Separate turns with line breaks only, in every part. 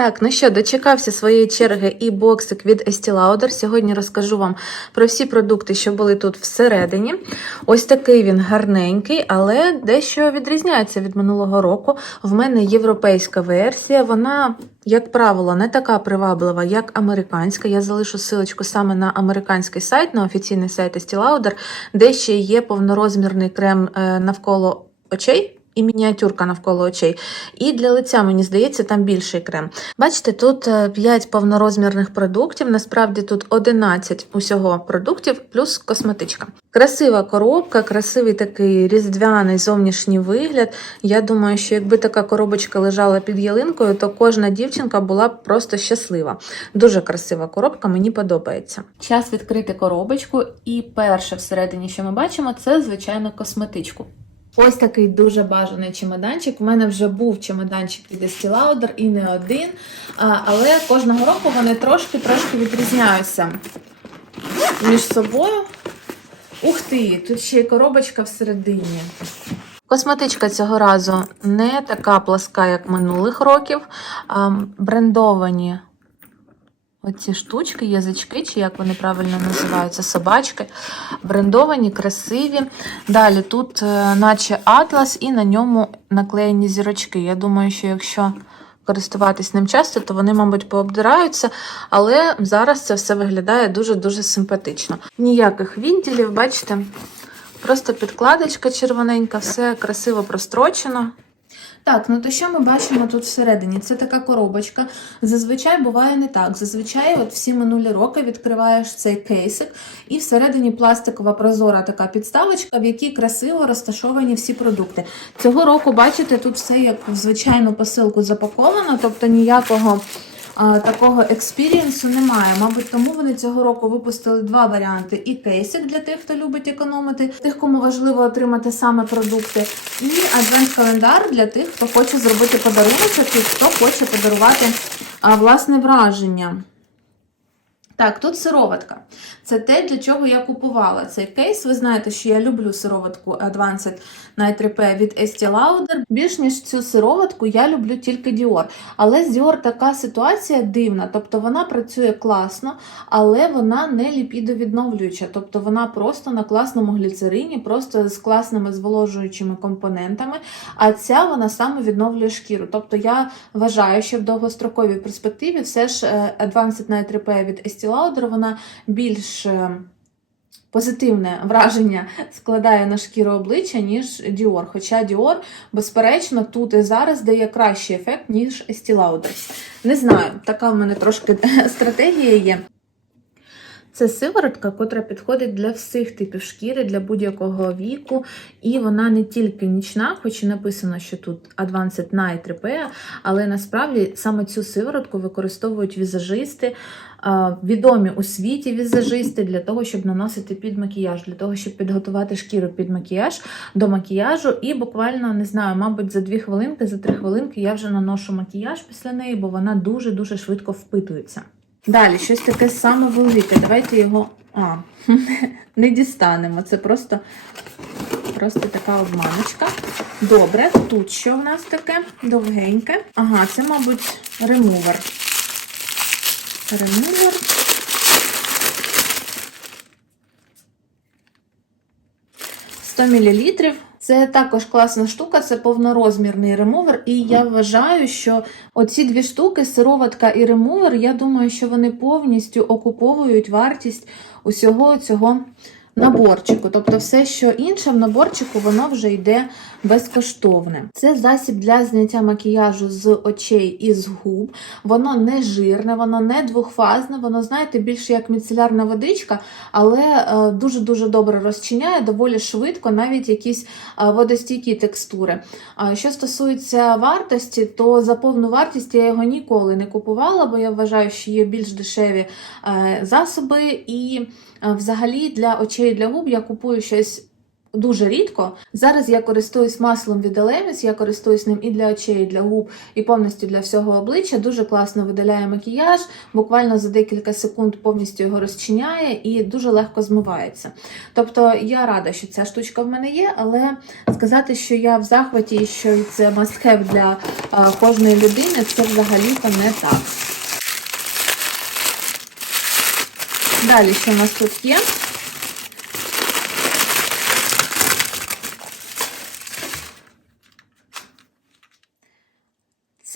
Так, ну що, дочекався своєї черги і боксик від Estee Lauder. Сьогодні розкажу вам про всі продукти, що були тут всередині. Ось такий він гарненький, але дещо відрізняється від минулого року. В мене європейська версія. Вона, як правило, не така приваблива, як американська. Я залишу силочку саме на американський сайт, на офіційний сайт Estee Lauder, де ще є повнорозмірний крем е, навколо очей. І мініатюрка навколо очей. І для лиця, мені здається, там більший крем. Бачите, тут 5 повнорозмірних продуктів. Насправді тут 11 усього продуктів, плюс косметичка. Красива коробка, красивий такий різдвяний зовнішній вигляд. Я думаю, що якби така коробочка лежала під ялинкою, то кожна дівчинка була б просто щаслива. Дуже красива коробка, мені подобається. Час відкрити коробочку, і перше всередині, що ми бачимо, це звичайно косметичку. Ось такий дуже бажаний чемоданчик. У мене вже був чемоданчик від Estee Lauder і не один. Але кожного року вони трошки-трошки відрізняються між собою. Ух ти, тут ще й коробочка всередині. Косметичка цього разу не така пласка, як минулих років. Брендовані Оці штучки, язички, чи як вони правильно називаються, собачки. Брендовані, красиві. Далі тут, е, наче атлас, і на ньому наклеєні зірочки. Я думаю, що якщо користуватись ним часто, то вони, мабуть, пообдираються, але зараз це все виглядає дуже-дуже симпатично. Ніяких вінтілів, бачите? Просто підкладочка червоненька, все красиво прострочено. Так, ну то що ми бачимо тут всередині? Це така коробочка. Зазвичай буває не так. Зазвичай, от всі минулі роки відкриваєш цей кейсик, і всередині пластикова прозора така підставочка, в якій красиво розташовані всі продукти. Цього року, бачите, тут все як в звичайну посилку запаковано, тобто ніякого. Такого експірієнсу немає. Мабуть, тому вони цього року випустили два варіанти: і кейсик для тих, хто любить економити, тих, кому важливо отримати саме продукти, і адвент-календар для тих, хто хоче зробити подарунок, і хто хоче подарувати власне враження. Так, тут сироватка. Це те, для чого я купувала цей кейс. Ви знаєте, що я люблю сироватку Advanced Night Repair від Estee Lauder. Більш ніж цю сироватку я люблю тільки Dior. Але з Dior така ситуація дивна. Тобто вона працює класно, але вона не ліпідовідновлююча. Тобто вона просто на класному гліцерині, просто з класними зволожуючими компонентами. А ця вона саме відновлює шкіру. Тобто я вважаю, що в довгостроковій перспективі все ж е, Advanced Night Repair від Estee Lauder, вона більш е, позитивне враження складає на шкіру обличчя, ніж Dior. Хоча Dior, безперечно, тут і зараз дає кращий ефект, ніж Estee. Не знаю, така в мене трошки стратегія є. Це сиворотка, котра підходить для всіх типів шкіри, для будь-якого віку. І вона не тільки нічна, хоч і написано, що тут Advanced Night Repair, але насправді саме цю сиворотку використовують візажисти, відомі у світі візажисти для того, щоб наносити під макіяж, для того, щоб підготувати шкіру під макіяж до макіяжу. І буквально не знаю, мабуть, за дві хвилинки, за три хвилинки я вже наношу макіяж після неї, бо вона дуже-дуже швидко впитується. Далі, щось таке саме велике. Давайте його. А, не дістанемо. Це просто, просто така обманочка. Добре, тут що в нас таке? Довгеньке. Ага, це, мабуть, ремувер. Ремувер. Сто мл. Це також класна штука, це повнорозмірний ремувер. І я вважаю, що оці дві штуки, сироватка і ремувер, я думаю, що вони повністю окуповують вартість усього цього наборчику. Тобто, все, що інше в наборчику, воно вже йде безкоштовне. Це засіб для зняття макіяжу з очей і з губ. Воно не жирне, воно не двохфазне, воно, знаєте, більше як міцелярна водичка, але е, дуже-дуже добре розчиняє, доволі швидко, навіть якісь е, водостійкі текстури. Що стосується вартості, то за повну вартість я його ніколи не купувала, бо я вважаю, що є більш дешеві е, засоби. І взагалі для очей для губ я купую щось Дуже рідко. Зараз я користуюсь маслом від Elemis, я користуюсь ним і для очей, і для губ, і повністю для всього обличчя. Дуже класно видаляє макіяж, буквально за декілька секунд повністю його розчиняє і дуже легко змивається. Тобто я рада, що ця штучка в мене є, але сказати, що я в захваті що це must для а, кожної людини, це взагалі-то не так. Далі, що у нас тут є?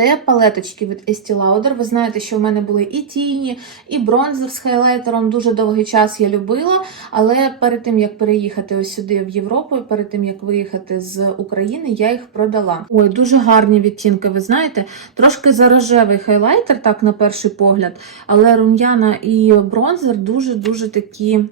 Це палеточки від Estee Lauder. Ви знаєте, що в мене були і тіні, і бронзер з хайлайтером. Дуже довгий час я любила. Але перед тим як переїхати ось сюди в Європу, перед тим як виїхати з України, я їх продала. Ой, дуже гарні відтінки. Ви знаєте, трошки зарожевий хайлайтер, так на перший погляд, але рум'яна і бронзер дуже дуже такі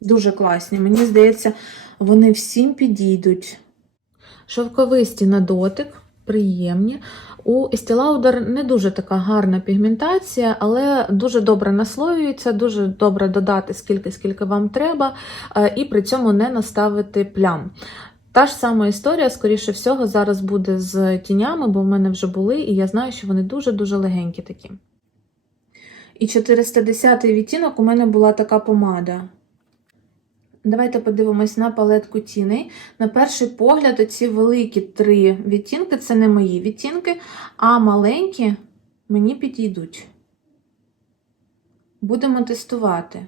дуже класні. Мені здається, вони всім підійдуть. Шовковисті на дотик, приємні. У Estee Lauder не дуже така гарна пігментація, але дуже добре наслоюється, дуже добре додати скільки, скільки вам треба, е, і при цьому не наставити плям. Та ж сама історія, скоріше всього, зараз буде з тінями, бо в мене вже були, і я знаю, що вони дуже-дуже легенькі такі. І 410-й відтінок у мене була така помада. Давайте подивимось на палетку тіней. На перший погляд, оці великі три відтінки це не мої відтінки, а маленькі мені підійдуть. Будемо тестувати.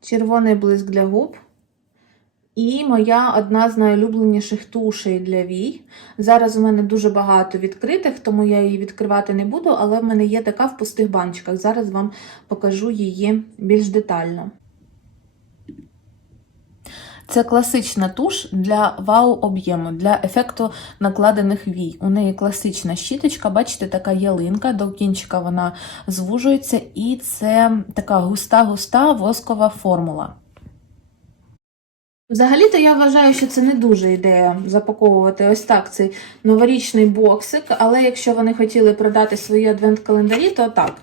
Червоний блиск для губ. І моя одна з найулюбленіших тушей для вій. Зараз у мене дуже багато відкритих, тому я її відкривати не буду, але в мене є така в пустих банчиках. Зараз вам покажу її більш детально. Це класична туш для вау-об'єму, для ефекту накладених вій. У неї класична щіточка, бачите, така ялинка, до кінчика вона звужується, і це така густа-густа воскова формула. Взагалі-то я вважаю, що це не дуже ідея запаковувати ось так цей новорічний боксик, але якщо вони хотіли продати свої адвент-календарі, то так.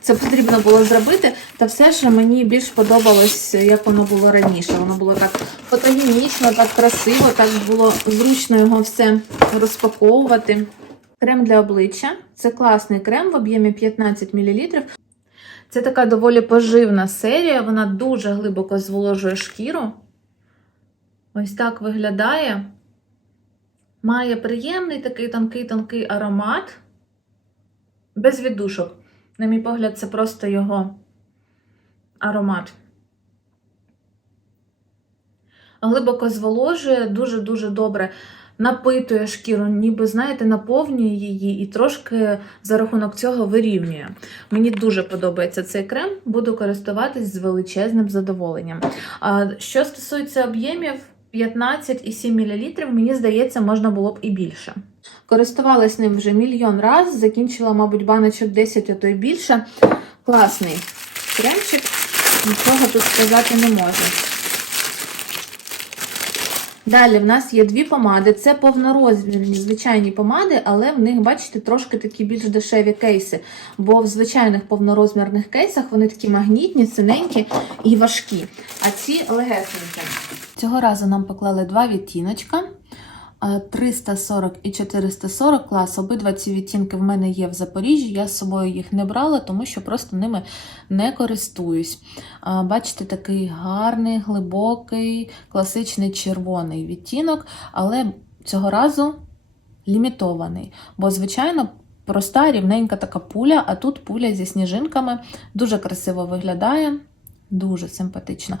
Це потрібно було зробити. Та все ж мені більш подобалось, як воно було раніше. Воно було так фотогенічно, так красиво, так було зручно його все розпаковувати. Крем для обличчя. Це класний крем в об'ємі 15 мл. Це така доволі поживна серія, вона дуже глибоко зволожує шкіру. Ось так виглядає. Має приємний такий тонкий-тонкий аромат. Без віддушок. На мій погляд, це просто його аромат. Глибоко зволожує, дуже-дуже добре напитує шкіру, ніби, знаєте, наповнює її і трошки за рахунок цього вирівнює. Мені дуже подобається цей крем, буду користуватись з величезним задоволенням. А що стосується об'ємів, 15,7 мл, мені здається, можна було б і більше. Користувалась ним вже мільйон раз, закінчила, мабуть, баночок 10, а то й більше. Класний кремчик, нічого тут сказати не можу. Далі в нас є дві помади. Це повнорозмірні звичайні помади, але в них, бачите, трошки такі більш дешеві кейси. Бо в звичайних повнорозмірних кейсах вони такі магнітні, синенькі і важкі. А ці легесенькі. Цього разу нам поклали два відтіночка. 340 і 440 клас. Обидва ці відтінки в мене є в Запоріжжі. Я з собою їх не брала, тому що просто ними не користуюсь. Бачите, такий гарний, глибокий, класичний червоний відтінок, але цього разу лімітований. Бо, звичайно, проста рівненька така пуля, а тут пуля зі сніжинками дуже красиво виглядає. Дуже симпатично.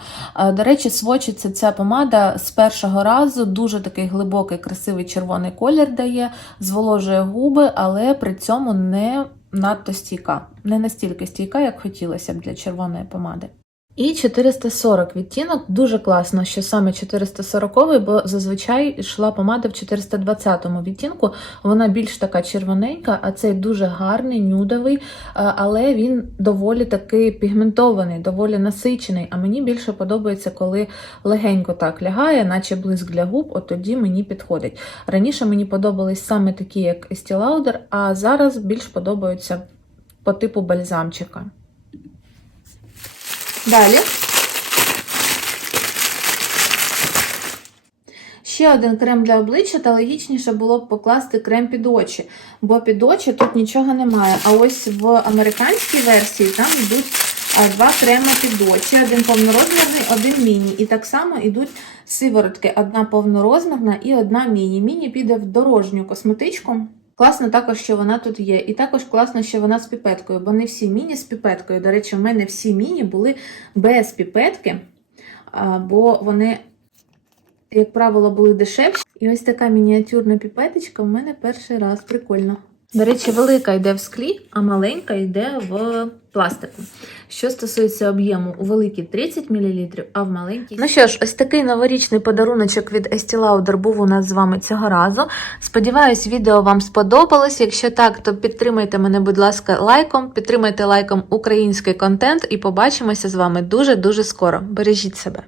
До речі, свочиться ця помада з першого разу, дуже такий глибокий, красивий червоний колір дає, зволожує губи, але при цьому не надто стійка. Не настільки стійка, як хотілося б для червоної помади. І 440 відтінок дуже класно, що саме 440, бо зазвичай йшла помада в 420 відтінку. Вона більш така червоненька, а цей дуже гарний, нюдовий, але він доволі такий пігментований, доволі насичений. А мені більше подобається, коли легенько так лягає, наче блиск для губ, от тоді мені підходить. Раніше мені подобались саме такі, як Estee Lauder, а зараз більш подобаються по типу бальзамчика. Далі. Ще один крем для обличчя, та логічніше було б покласти крем під очі, бо під очі тут нічого немає. А ось в американській версії там йдуть два креми під очі, один повнорозмірний, один міні. І так само йдуть сиворотки, одна повнорозмірна і одна міні. Міні піде в дорожню косметичку. Класно також, що вона тут є. І також класно, що вона з піпеткою, бо не всі міні з піпеткою. До речі, в мене всі міні були без піпетки, бо вони, як правило, були дешевші. І ось така мініатюрна піпеточка в мене перший раз. Прикольно. До речі, велика йде в склі, а маленька йде в пластику. Що стосується об'єму, у великій 30 мл, а в маленькій. Ну що ж, ось такий новорічний подаруночок від Estee Lauder був у нас з вами цього разу. Сподіваюсь, відео вам сподобалось. Якщо так, то підтримайте мене, будь ласка, лайком, підтримайте лайком український контент і побачимося з вами дуже-дуже скоро. Бережіть себе.